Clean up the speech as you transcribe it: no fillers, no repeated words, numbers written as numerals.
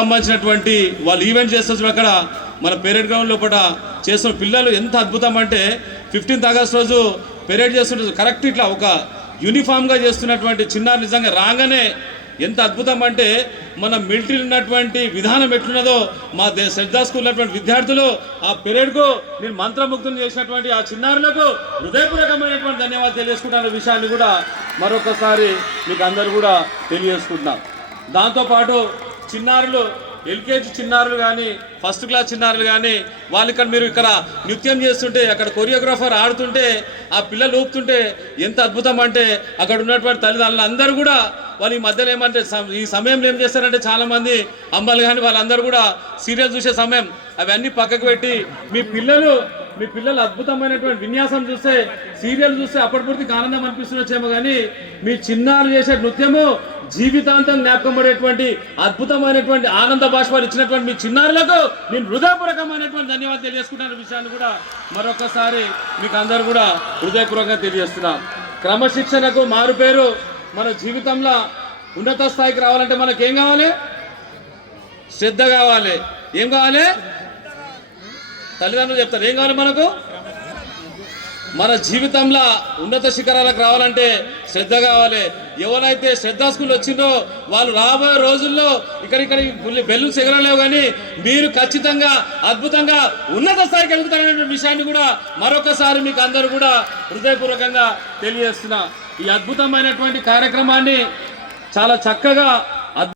సంబంధించినటువంటి వాళ్ళు ఈవెంట్ చేస్తున్న అక్కడ మన పెరేడ్ గ్రౌండ్ లోపల చేస్తున్న పిల్లలు ఎంత అద్భుతం అంటే 15th ఆగస్ట్ రోజు పెరేడ్ చేస్తుంటారు కరెక్ట్ ఇట్లా ఒక యూనిఫామ్గా చేస్తున్నటువంటి చిన్నారు నిజంగా రాగానే ఎంత అద్భుతం అంటే మన మిలిటరీలో ఉన్నటువంటి విధానం ఎట్లున్నదో మా శ్రద్ధా స్కూల్ ఉన్నటువంటి విద్యార్థులు ఆ పెరేడ్కు నేను మంత్రముగ్ధం చేసినటువంటి ఆ చిన్నారులకు హృదయపూర్వకమైనటువంటి ధన్యవాదాలు తెలియజేసుకుంటున్న విషయాన్ని కూడా మరొకసారి మీకు అందరూ కూడా తెలియజేసుకుంటున్నాం. దాంతోపాటు చిన్నారులు ఎల్కేజీ చిన్నారులు కానీ ఫస్ట్ క్లాస్ చిన్నారులు కానీ వాళ్ళు ఇక్కడ మీరు ఇక్కడ నృత్యం చేస్తుంటే అక్కడ కొరియోగ్రాఫర్ ఆడుతుంటే ఆ పిల్లలు ఊపుతుంటే ఎంత అద్భుతం అంటే అక్కడ ఉన్నటువంటి తల్లిదండ్రులు అందరూ కూడా వాళ్ళు ఈ మధ్యలో ఏమంటే ఈ సమయంలో ఏం చేస్తారంటే చాలామంది అమ్మలు కానీ వాళ్ళందరూ కూడా సీరియల్ చూసే సమయం అవన్నీ పక్కకు పెట్టి మీ పిల్లలు అద్భుతమైనటువంటి విన్యాసం చూస్తే సీరియల్ చూస్తే అప్పటిపూర్తికి ఆనందం అనిపిస్తుండొచ్చేమో కానీ మీ చిన్నారులు చేసే నృత్యము జీవితాంతం జ్ఞాపకం పడేటువంటి అద్భుతమైనటువంటి ఆనంద బాష్పాలు ఇచ్చినటువంటి మీ చిన్నారులకు నేను హృదయపూర్వకమైనటువంటి ధన్యవాదాలు తెలియజేసుకుంటున్న విషయాన్ని కూడా మరొకసారి మీకు అందరూ కూడా హృదయపూర్వకంగా తెలియజేస్తున్నాం. క్రమశిక్షణకు మారు పేరు. మన జీవితంలో ఉన్నత స్థాయికి రావాలంటే మనకేం కావాలి? శ్రద్ధ కావాలి. ఏం కావాలి? తల్లిదండ్రులు చెప్తారు ఏం కావాలి మనకు? మన జీవితంలో ఉన్నత శిఖరాలకు రావాలంటే శ్రద్ధ కావాలి. ఎవరైతే శ్రద్ధా స్కూల్ వచ్చిందో వాళ్ళు రాబోయే రోజుల్లో ఇక్కడ బెల్లు ఎగరలేవు కానీ మీరు ఖచ్చితంగా అద్భుతంగా ఉన్నత స్థాయికి ఎదుగుతారనే విషయాన్ని కూడా మరొకసారి మీకు అందరూ కూడా హృదయపూర్వకంగా తెలియజేస్తున్నా. ఈ అద్భుతమైనటువంటి కార్యక్రమాన్ని చాలా చక్కగా